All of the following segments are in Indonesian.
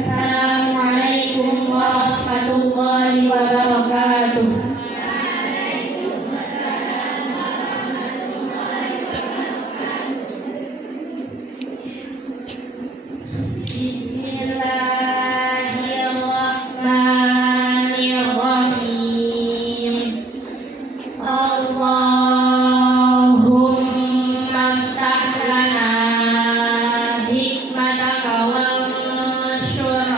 Assalamualaikum warahmatullahi wabarakatuh. Bismillahirrahmanirrahim. Allahumma ftah lana hikmataka wanshur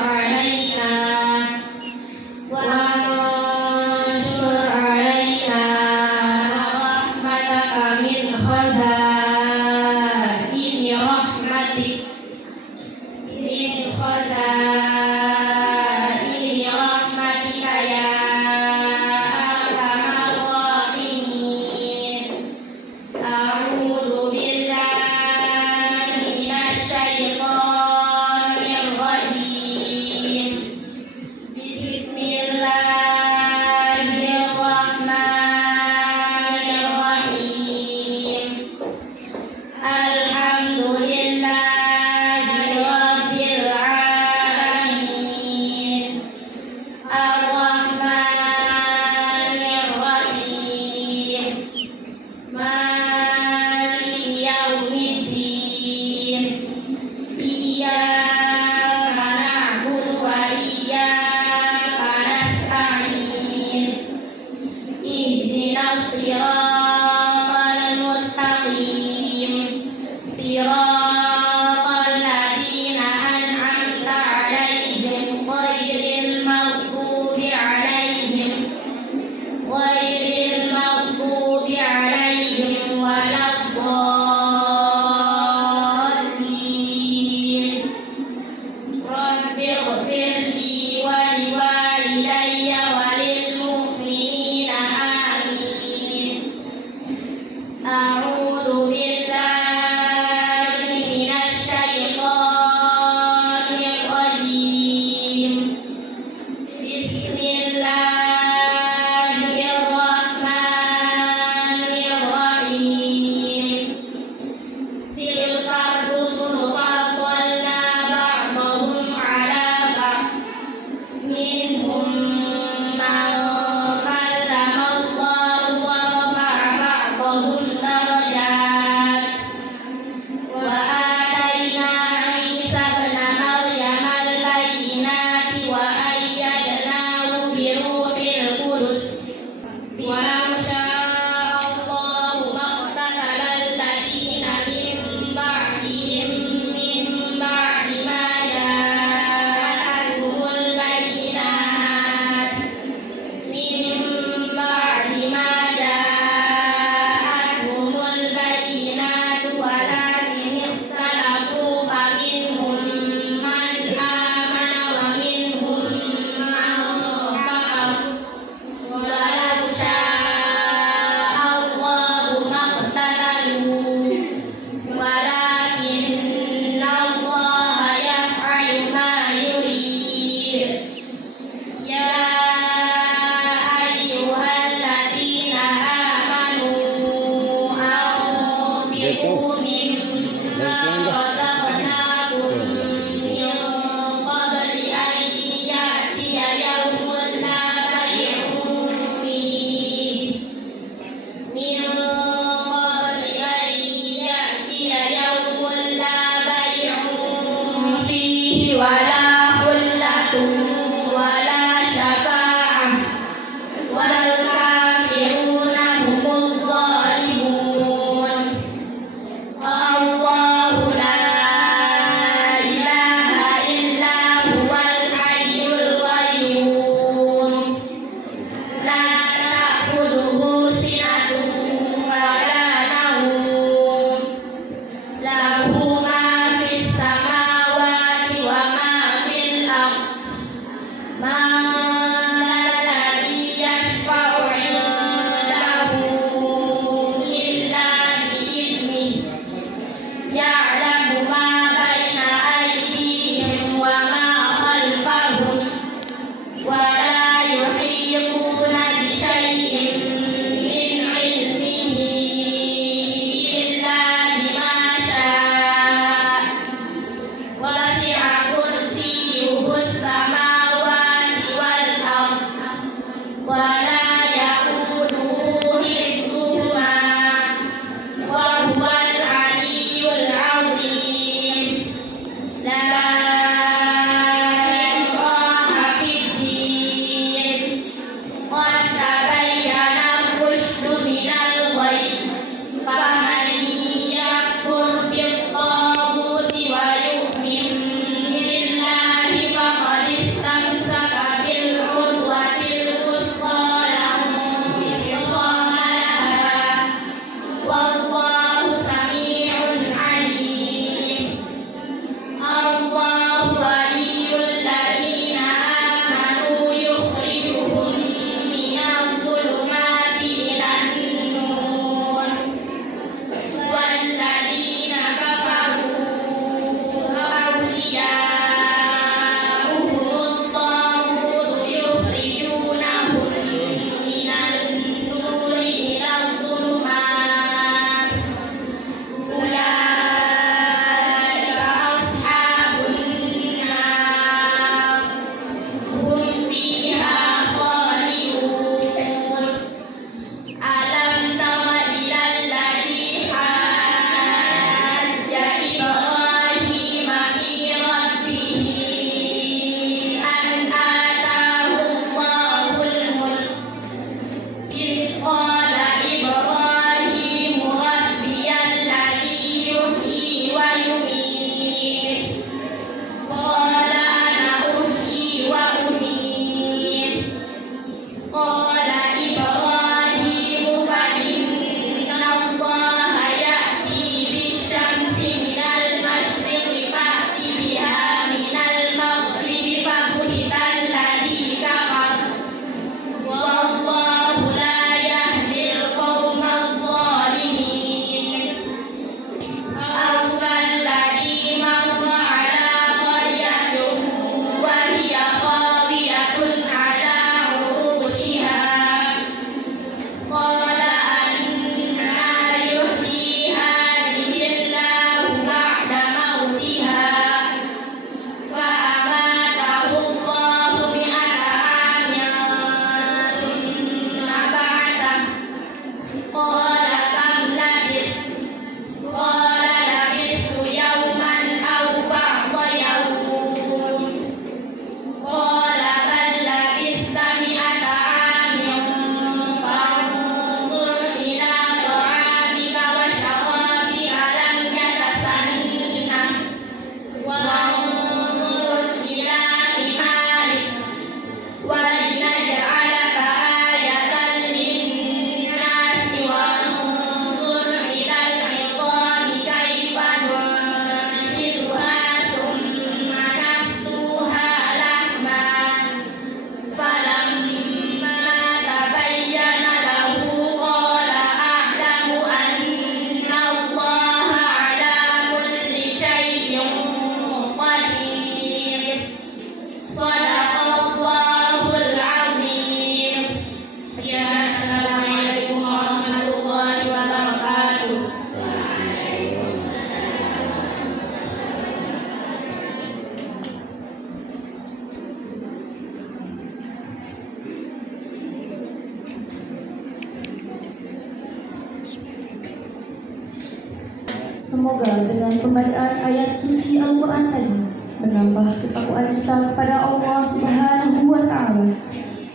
Semoga dengan pembacaan ayat suci Al-Quran tadi menambah ketakwaan kita kepada Allah Subhanahu wa Ta'ala.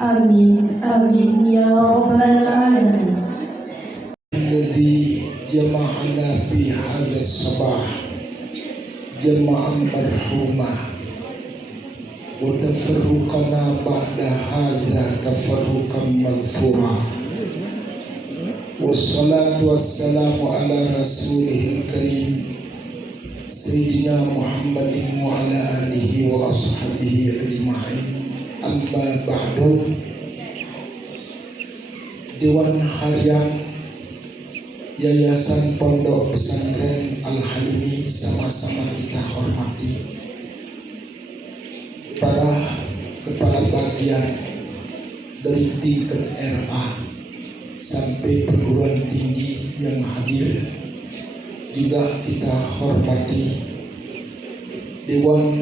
Amin, amin ya rabbal alamin. Alladzi jama'ana fi hadzal sabah jama'an marhumah wa tafarruqana ba'da hadza tafarruqan maghfura. Wassalatu wassalamu ala rasulihil karim Sayyidina Muhammadin wa ala alihi wa ashabihi ajma'in. Amma ba'du. Dewan Harian Yayasan Pondok Pesantren Al-Halimi sama-sama kita hormati para kepala bagian dari tingkat RA sampai perguruan tinggi yang hadir. Juga kita hormati Dewan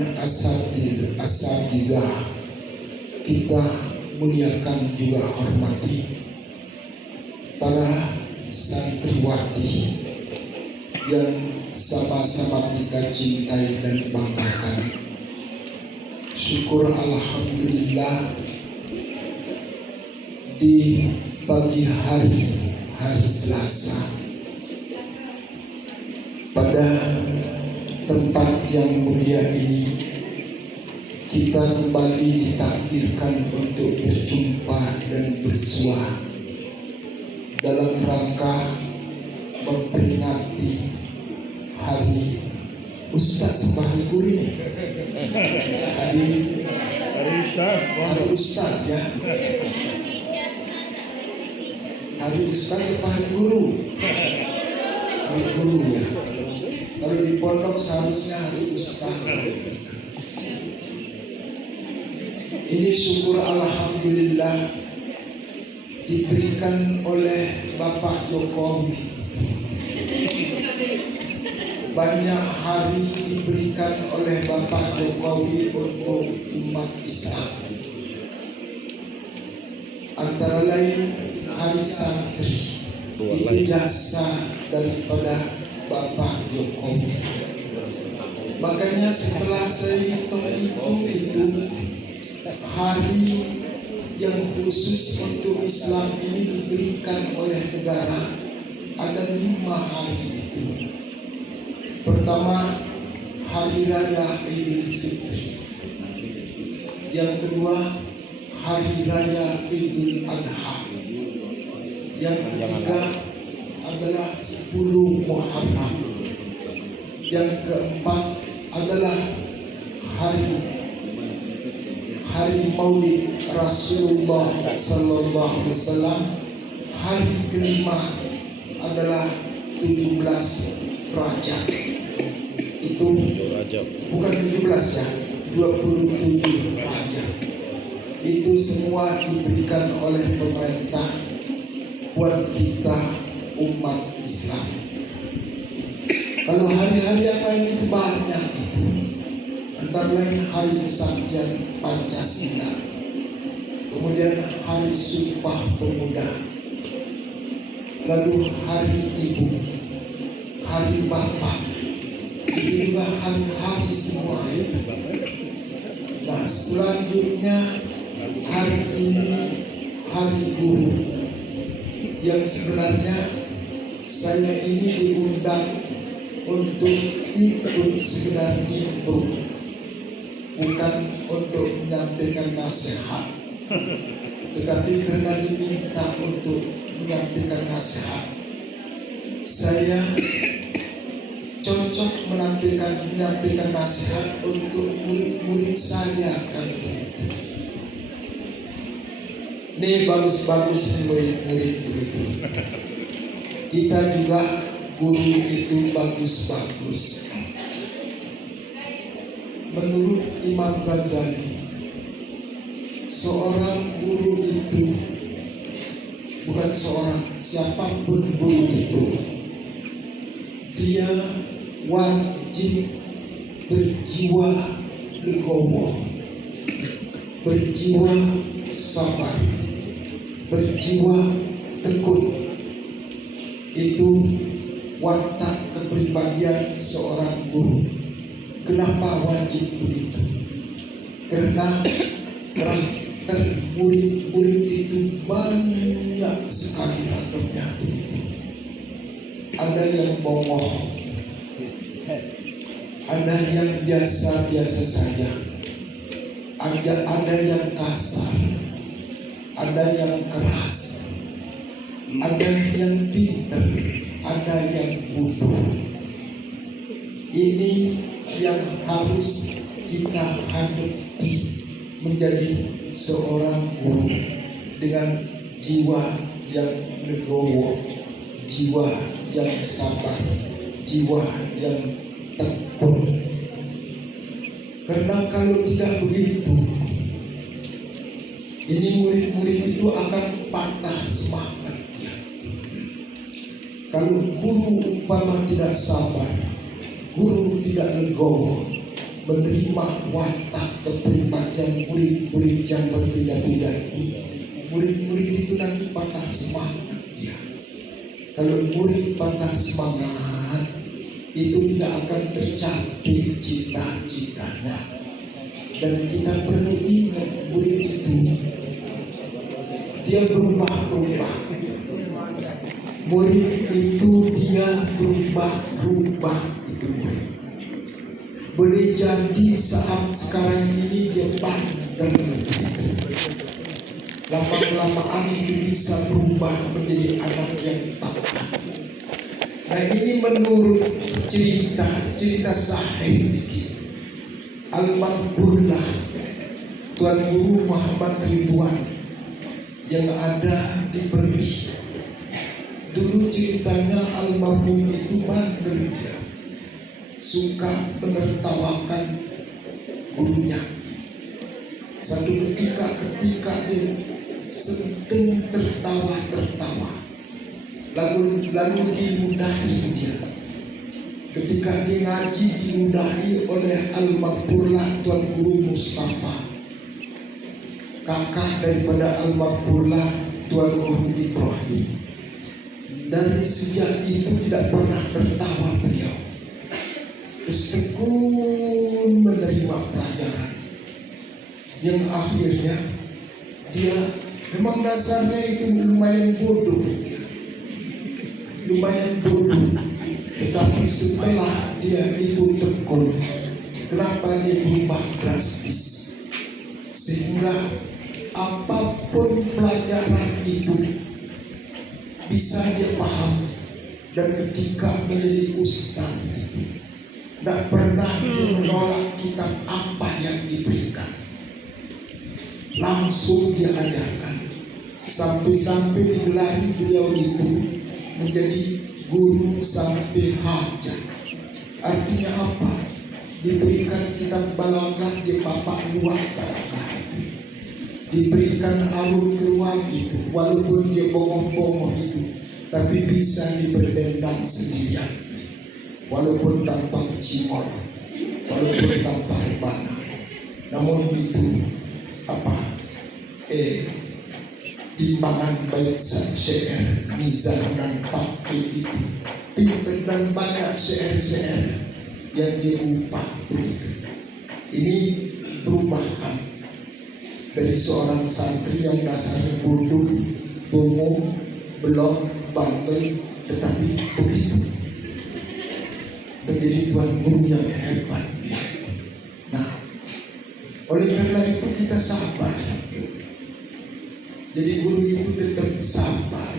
Asatidzah, kita muliakan juga hormati para santriwati yang sama-sama kita cintai dan banggakan. Syukur alhamdulillah di pagi hari Selasa pada tempat yang mulia ini kita kembali ditakdirkan untuk berjumpa dan bersua dalam rangka memperingati hari Ustaz Hari Guru ini. Hari Ustaz ya. Hari Ustaz apa Hari Guru? Hari Guru ya. Kalau di pondok seharusnya Hari Ustaz. Ini syukur alhamdulillah diberikan oleh Bapak Jokowi. Banyak hari diberikan oleh Bapak Jokowi untuk umat Islam. Antara lain Hari Santri, itu jasa daripada Bapak Jokowi. Makanya setelah saya hitung-hitung itu hari yang khusus untuk Islam ini diberikan oleh negara ada 5 hari itu. Pertama, Hari Raya Idul Fitri. Yang kedua, Hari Raya Idul Adha. Yang ketiga adalah 10 Muharram. Yang keempat adalah Hari Maulid Rasulullah Sallallahu Alaihi Wasallam. Hari kelima adalah 17 Rajab. Itu bukan 17 ya, 27 Rajab. Itu semua diberikan oleh pemerintah buat kita umat Islam. Kalau hari-hari yang lain itu banyak itu. Antara lain Hari Kesaktian Pancasila, kemudian Hari Sumpah Pemuda, lalu Hari Ibu, Hari Bapak, itu juga hari-hari semua itu. Nah, selanjutnya hari ini Hari Guru, yang sebenarnya saya ini diundang untuk ikut sekedar nimbrung, bukan untuk menyampaikan nasihat, tetapi karena diminta untuk menyampaikan nasihat, saya cocok menyampaikan nasihat untuk murid-murid saya kan begitu. Ini bagus-bagus murid-murid begitu. Kita juga guru itu bagus-bagus. Menurut Imam Ghazali, seorang guru itu bukan siapapun guru itu, dia wajib berjiwa legowo, berjiwa sabar, berjiwa tekun. Itu watak kepribadian seorang guru. Kenapa wajib begitu? Karena karakter murid-murid itu banyak sekali ragamnya begitu. Ada yang bohong, ada yang biasa-biasa saja, ada yang kasar, ada yang keras, ada yang pintar, ada yang bodoh. Ini yang harus kita hadapi menjadi seorang guru dengan jiwa yang legowo, jiwa yang sabar, jiwa yang tekun. Karena kalau tidak begitu, ini murid-murid itu akan patah semangatnya. Kalau guru umpama tidak sabar, guru tidak legowo, menerima watak kepribadian murid-murid yang berbeda-beda, murid-murid itu nanti patah semangat dia. Kalau murid patah semangat, itu tidak akan tercapai cita-citanya. Dan kita perlu ingat, murid itu dia berubah-ubah. Murid itu dia berubah-ubah itu murid. Boleh jadi saat sekarang ini dia bandel begitu. Lama-kelamaan itu bisa berubah menjadi anak yang taat. Nah, ini menurut cerita sahih Al-Makburlah Tuan Guru Muhammad Ridwan yang ada di Perlis. Dulu ceritanya almarhum itu bandel dia, suka menertawakan gurunya. Satu ketika dia sedang tertawa, lalu diludahi dia. Ketika dia ngaji diludahi oleh Al-Makburlah Tuan Guru Mustafa, kakak daripada Al-Makburlah Tuan Guru Ibrahim. Dari sejak itu tidak pernah tertawa beliau, terus tekun menerima pelajaran. Yang akhirnya dia memang dasarnya itu lumayan bodoh, tetapi setelah dia itu tekun, kenapa dia berubah drastis, sehingga apapun pelajaran itu bisa dia paham. Dan ketika menjadi ustaz itu tidak pernah dia menolak kitab apa yang diberikan, langsung dia ajarkan. Sampai-sampai digelari beliau itu menjadi guru sampai hajat. Artinya apa? Diberikan kitab balaghah, dia bapak luar balaghah itu. Diberikan alur keruan itu, walaupun dia bongong-bongong itu, tapi bisa diberdendang sendirian, walaupun tanpa kecimon, walaupun tanpa rebana. Namun itu timbangan baik syair, mizan dan takbir itu pintar dan banyak syair-syair yang diupah begitu. Ini perubahan dari seorang santri yang dasarnya bodoh, bohong, belum bandel, tetapi begitu menjadi tuan guru yang hebat. Nah, oleh karena itu kita sabar. Jadi guru itu tetap sabar,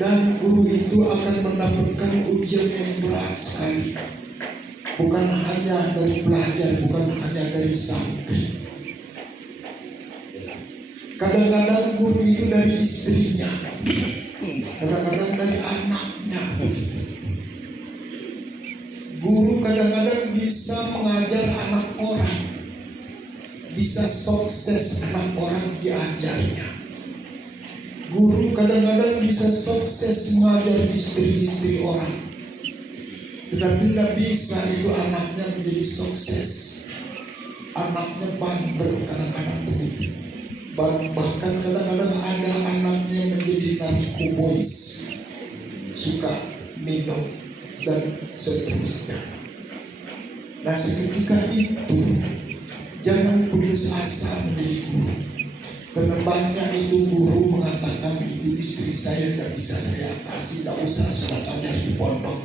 dan guru itu akan mendapatkan ujian yang berat sekali, bukan hanya dari pelajar, bukan hanya dari santri. Kadang-kadang guru itu dari istrinya, kadang-kadang dari anaknya begitu. Guru kadang-kadang bisa mengajar anak orang, bisa sukses anak orang diajarnya. Guru kadang-kadang bisa sukses mengajar istri-istri orang, tetapi tidak bisa itu anaknya menjadi sukses. Anaknya bandel kadang-kadang begitu. Bahkan kadang-kadang ada anaknya menjadi narkobois, suka minum, dan seterusnya. Nah, seketika itu jangan putus asa menjadi guru, karena banyak itu guru mengatakan itu istri saya tidak bisa saya atasi, tidak usah sudah ajar di pondok.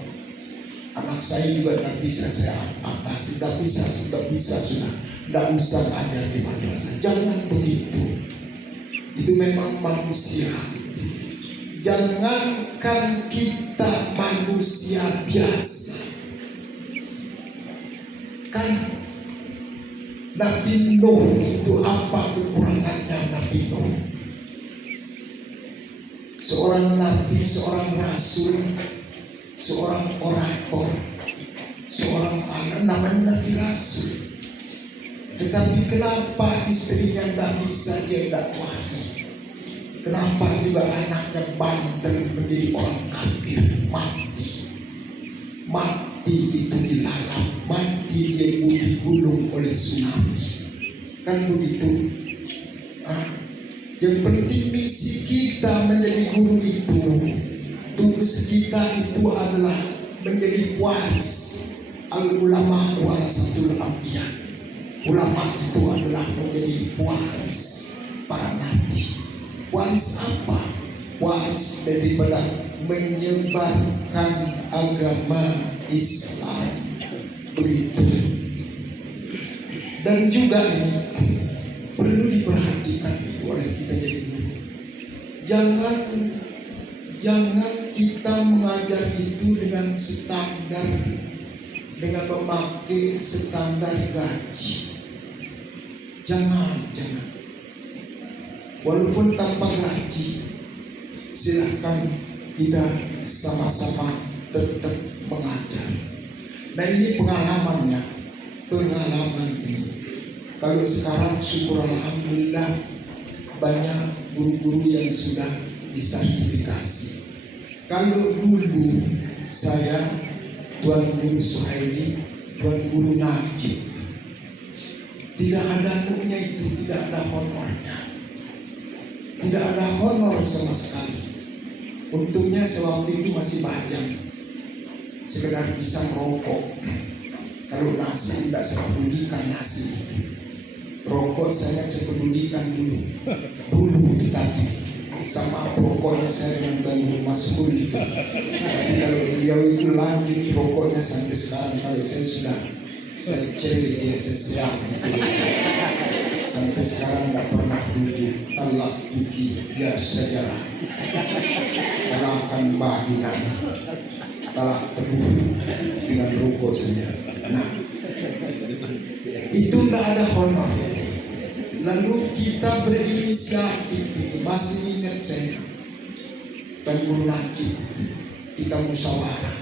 Anak saya juga tidak bisa saya atasi, tidak bisa sudah, tidak usah ajar di madrasah. Jangan begitu. Itu memang manusia. Jangankan kita manusia biasa, kan Nabi Nuh itu apa kekurangannya Nabi Nuh? Seorang nabi, seorang rasul, seorang orator, seorang anak namanya Nabi Rasul. Tetapi kenapa istrinya tidak bisa dia dakwahi? Kenapa juga anaknya bandel menjadi orang kafir, mati itu dilalap, mati dia digulung oleh tsunami, kan begitu. Yang penting misi kita menjadi guru itu, tugas kita itu adalah menjadi waris. Al ulama warasatul anbiya. Ulama itu adalah menjadi waris para nabi. Waris apa? Waris daripada menyebarkan agama Islam, begitu. Dan juga ini perlu diperhatikan itu oleh kita jadi guru. Jangan kita mengajar itu dengan standar, dengan memakai standar gaji. Jangan. Walaupun tanpa gaji, silahkan kita sama-sama tetap mengajar. Nah, ini pengalaman ini. Kalau sekarang syukur alhamdulillah banyak guru-guru yang sudah disertifikasi. Kalau dulu saya, Tuan Guru Suhaili, Tuan Guru Najib, tidak ada nuknya itu, tidak ada honornya. Tidak ada honor sama sekali. Untungnya sewaktu itu masih bajang, sekedar bisa merokok. Kalau nasi tidak saya pedulikan nasi itu. Rokok saya pedulikan dulu, tetapi sama rokoknya saya dengan Tuan Guru Mas'ul itu. Tapi kalau beliau itu lanjut rokoknya sampai sekarang, kalau saya cerai dia, saya siap gitu. Sampai sekarang tidak pernah rujuk. Talak tuki ya sejarah, talakkan baginan, talak teduh dengan rokok saja. Nah, itu tidak ada honor. Lalu kita berinisiatif, masih ingat saya, Tuan Guru Najib, kita musyawarah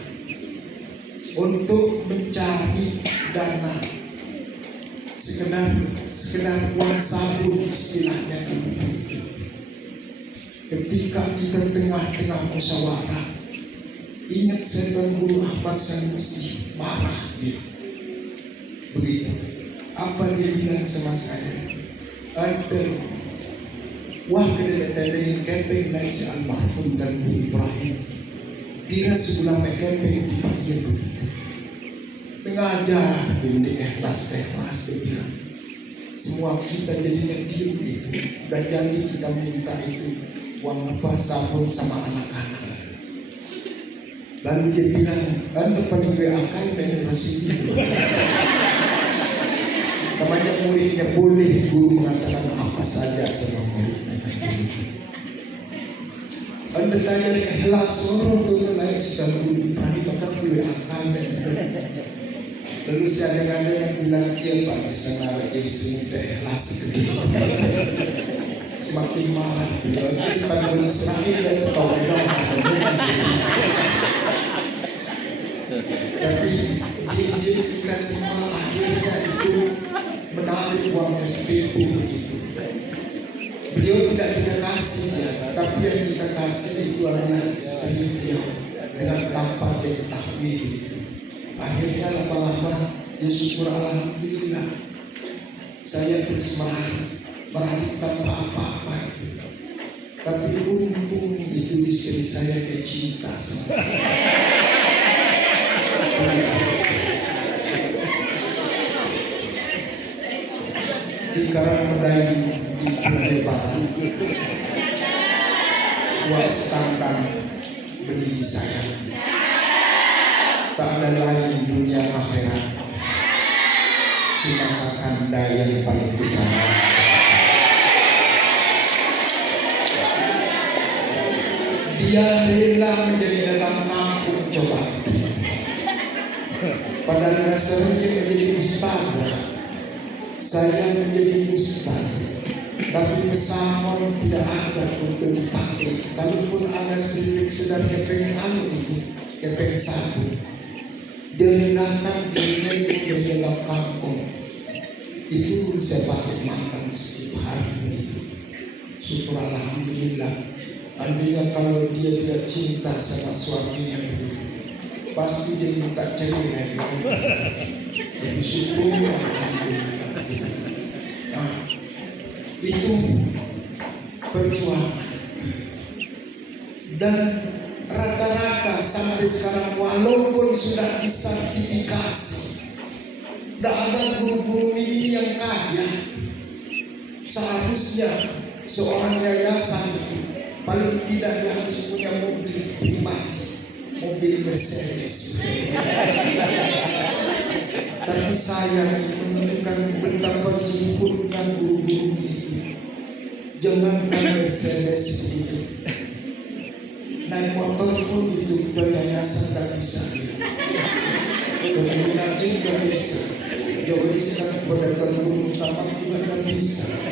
untuk mencari dana, sekedar uang sabun istilahnya dulu itu. Ketika kita tengah-tengah musyawarah, ingat saya Tuan Guru Ahmad Sanusi marah dia. Begitu. Apa dia bilang sama saya? Wah, kedepan dengan keping naik si almarhum dan Bu Ibrahim. Dia sebulan keping di pagi begitu. Mengajar di ikhlas dia bilang. Semua kita jadinya diem itu. Dan jadi kita minta itu uang apa, sabun sama anak-anak. Lalu dia bilang, untuk paling akal dari Rasulullah. Namanya muridnya boleh guru mengatakan apa saja sama muridnya. Anda tanya ikhlas orang tu lain sudah guru berani bakar dulu akal. Lalu saya ada yang bilang iya Pak, di sana lagi disini ikhlas gitu. Semakin marah. Kita guru Israel dan tahu orang tapi dia kita semua akhirnya itu menarik uang SPP begitu. Beliau tidak kita kasih ya, tapi yang kita kasih itu adalah istri beliau dengan tanpa dia ketahui begitu. Akhirnya lama-lama dia syukur alhamdulillah. Saya terus merahit tanpa apa-apa itu. Tapi untung itu istri saya kecinta sama saya. Di Karangmedai di Purbalingga, was tantang berdiri saya. Tak ada lain dunia akhirat, cuma kakanda yang paling besar. Dia rela menjadi dalam kampung coba. Padahal dasarnya menjadi ustaz, saya menjadi ustaz. Tapi pesangon tidak ada untuk dipakai. Kalaupun ada sedikit sedang kepeng itu, kepeng satu, dia lenakan dirinya itu jadi dalam kampung. Itu saya pakai makan setiap hari itu. Syukur alhamdulillah. Andainya kalau dia tidak cinta sama suaminya begitu, pasti dia minta cerai. Tapi syukur alhamdulillah. Nah, itu perjuangan. Dan rata-rata sampai sekarang walaupun sudah disertifikasi, tidak ada guru-guru ini yang kaya. Seharusnya seorang yayasan itu paling tidak dia harus punya mobil pribadi, mobil Mercedes. Tapi sayang itu menunjukkan betapa sempurna guru-guru itu. Jangankan Mercedes itu, naik motor pun itu udah yayasan tak bisa. Kemudian juga bisa. Jadi sekarang pada guru utama juga tak bisa.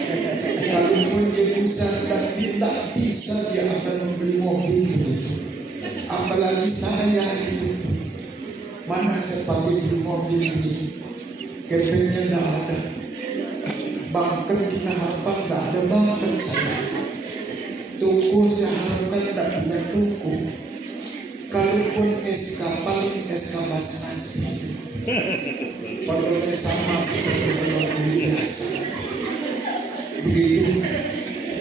Kalaupun dia bisa tapi tak bisa dia akan membeli mobil begitu. Apalagi saya itu, mana saya pakai beli mobil begitu, kepengnya tidak ada. Bangker kita harapkan tidak ada bangker saya. Toko saya harapkan tidak punya toko. Kalaupun SK paling SK mas-mas itu, padahal sama seperti orang biasa. Begitu,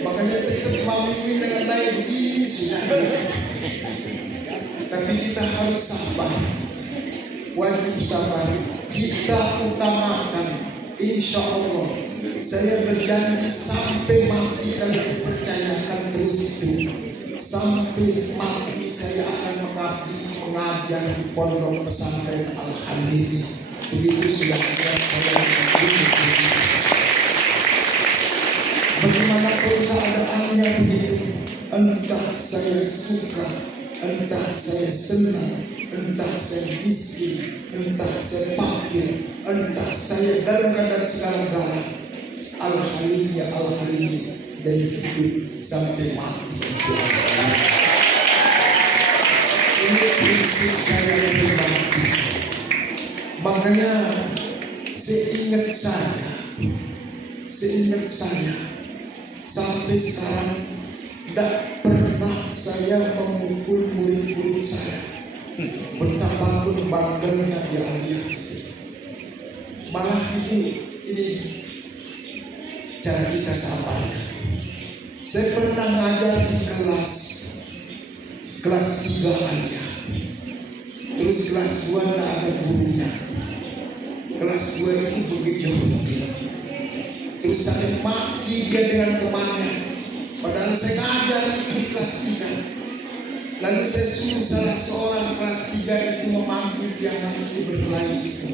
makanya tetap memimpin dengan baik begini sudah. Tapi kita harus sabar, wajib sabar. Kita utamakan, insya Allah. Saya berjanji sampai mati kalau dipercayakan terus itu, sampai mati saya akan mengabdi mengajar di pondok pesantren Al-Hamidi. Begitu sudah yang saya lakukan. Bagaimanapun keadaannya begitu, entah saya suka, entah saya senang, entah saya miskin, entah saya pakai, entah saya dalam keadaan segala-galanya, Al-Hamidi dari hidup sampai mati. Ini prinsip saya pribadi. Makanya seingat saya sampai sekarang tidak pernah saya memukul murid-murid saya. Betapapun bandelnya dia lihat itu. Malah ini cara kita sabar. Saya pernah ngajar di kelas 3-annya. Terus kelas 2 tak ada gurunya. Kelas 2 itu begitu. Terus saya maki dia dengan temannya. Padahal saya ngajar itu di kelas 3. Lalu saya suruh salah seorang kelas 3 itu memanggil yang itu berkelahi itu.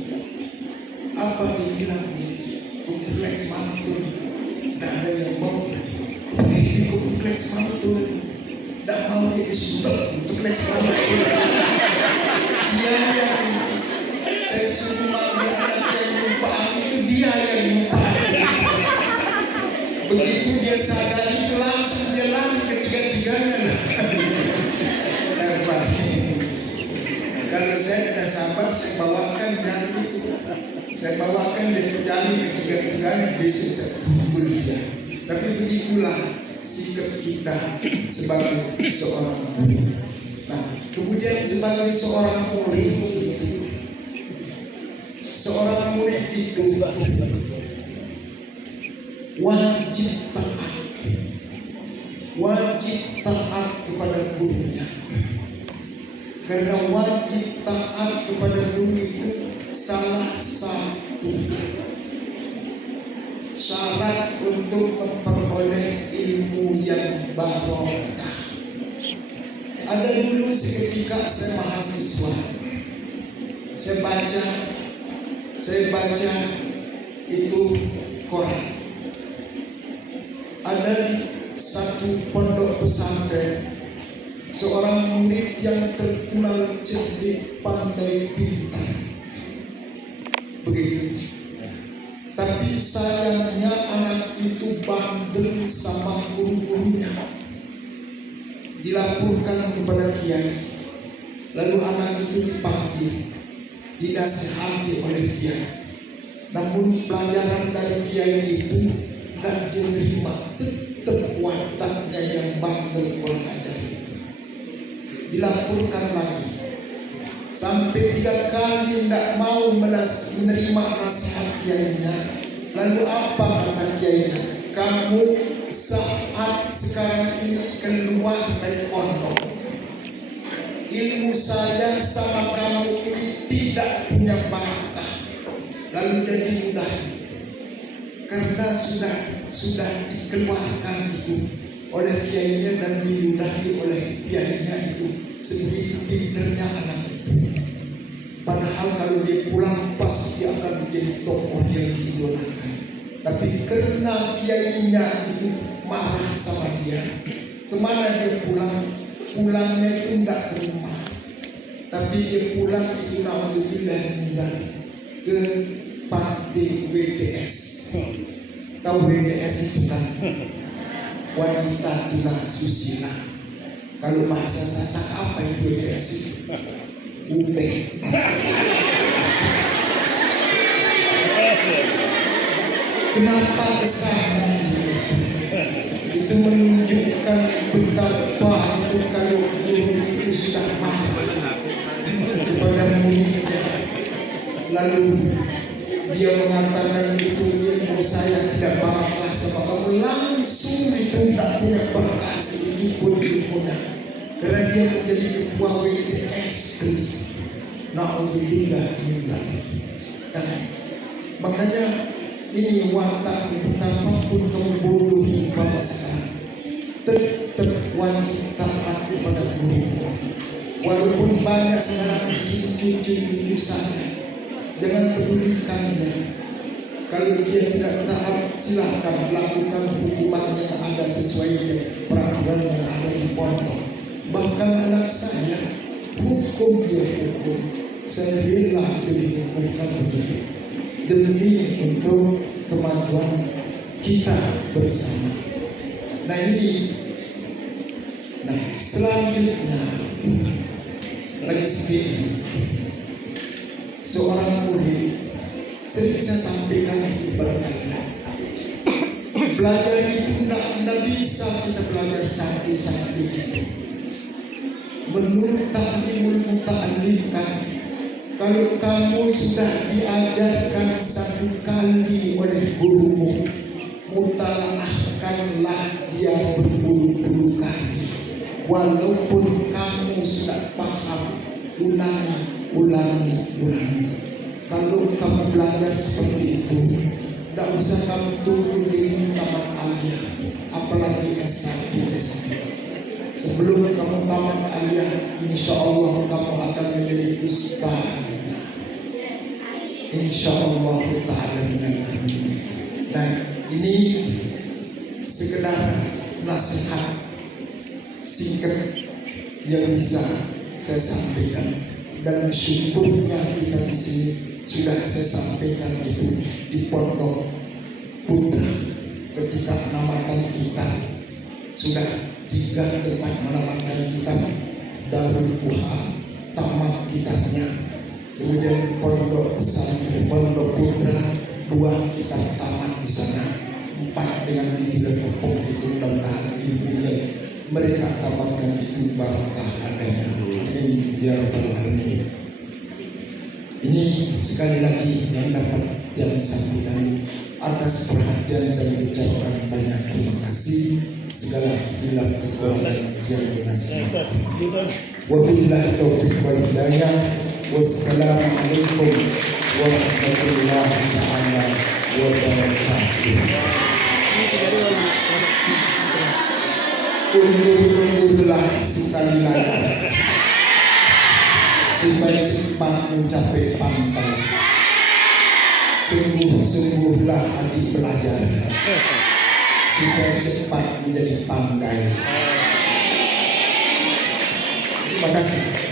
Apa dia bilang gitu? Untuk les mantul. Tidak ada yang mau. Ini untuk les mantul. Tidak mau disuruh untuk les mantul. Dia yang saya suruh manggil anak yang nyumpah itu, dia yang nyumpah. Begitu dia sadar itu langsung dia lari ketiga-tiganya. Kalau saya tidak sabar, saya bawakan jalan itu. Saya bawakan dia berjalan ketiga-tiganya, besok saya pukul dia. Tapi begitulah sikap kita sebagai seorang guru. Nah, kemudian sebagai seorang murid itu, seorang murid itu wajib taat kepada gurunya. Karena wajib taat kepada guru itu salah satu syarat untuk memperoleh ilmu yang barokah. Ada dulu seketika saya mahasiswa, saya baca itu koran. Ada satu pondok pesantren, seorang murid yang terkenal cerdik, pandai, pintar, begitu. Tapi sayangnya anak itu bandel sama guru-gurunya. Dilaporkan kepada kiai, lalu anak itu dipanggil, dinasihati oleh kiai. Namun pelajaran dari kiai itu tidak dia terima, tetap wataknya yang bandel kurang ajar itu. Dilaporkan lagi, sampai 3 kali tidak mau menerima nasihat kiainya. Lalu apa kata kiainya? Kamu saat sekarang ini keluar dari pondok, ilmu saya sama kamu ini tidak punya barakah. Lalu dia diludahi, karena sudah dikeluarkan itu oleh kiainya dan diludahi oleh kiainya itu. Sebegitu pinternya anak itu. Padahal kalau dia pulang pasti akan menjadi tokoh yang diidolakan. Tapi karena kiainya itu marah sama dia, kemana dia pulang? Pulangnya itu tidak ke rumah, tapi dia pulang itu na'udzubillah min dzalik, ke panti WTS. Tahu WTS itu kan? Wanita tuna susila. Kalau bahasa Sasak apa itu WTS itu? Ube. Kenapa kesana itu menunjukkan betapa itu kalau guru itu sudah marah kepada muridnya, lalu dia mengatakan itu ilmu saya tidak barakah sama kamu, langsung itu tak punya barakah sedikit pun ilmunya, karena dia menjadi ketua WTS terus. Na'udzubillah min dzalik. Makanya ini watak betapapun kamu bodoh pada sekarang, tetap wajib taat kepada guru. Walaupun banyak sekarang cucu-cucu saya, jangan pedulikan dia. Kalau dia tidak taat, silakan lakukan hukuman yang ada sesuai dengan peraturan yang ada di pondok. Bahkan anak saya, hukum dia hukum, saya rela itu dihukumkan begitu, demi untuk kemajuan kita bersama. Nah selanjutnya lagi sedih, seorang murid sering saya sampaikan itu berkata, belajar itu tidak bisa kita belajar santai-santai itu. Menurut ta'limul muta'allimkan, kalau kamu sudah diajarkan 1 kali oleh gurumu, mutalaahkanlah dia berpuluh-puluh kali. Walaupun kamu sudah paham, ulangi. Kalau kamu belajar seperti itu, tidak usah kamu tunggu di tamat aliyah, apalagi S1, S2. Sebelum kamu tamat aliyah, insya Allah kamu akan menjadi ustaz. Insya Allah ta'ala. Nah ini sekedar nasihat singkat yang bisa saya sampaikan, dan syukurnya kita di sini sudah saya sampaikan itu di Pondok Putra. Ketika penamatan kita sudah 3 tempat menamatkan kitab, Darul Quran tamat kitabnya, kemudian Pondok Pesantren Pondok Putra 2 kitab tamat di sana, 4 dengan dibilang tepung itu, mudah-mudahan ilmunya mereka tamatkan itu barakah adanya. Amin ya rabbal alamin. Ini sekali lagi yang dapat yang sampaikan, atas perhatian dan ucapkan banyak terima kasih. segala hilang kekurangan yang menasihati. Wabillahi taufiq wal hidayah. Wassalamualaikum warahmatullahi taala wabarakatuh. Undur-undurlah sekali lagi supaya cepat mencapai pantai. Sungguh-sungguhlah adik pelajar supaya cepat menjadi pandai. Terima kasih.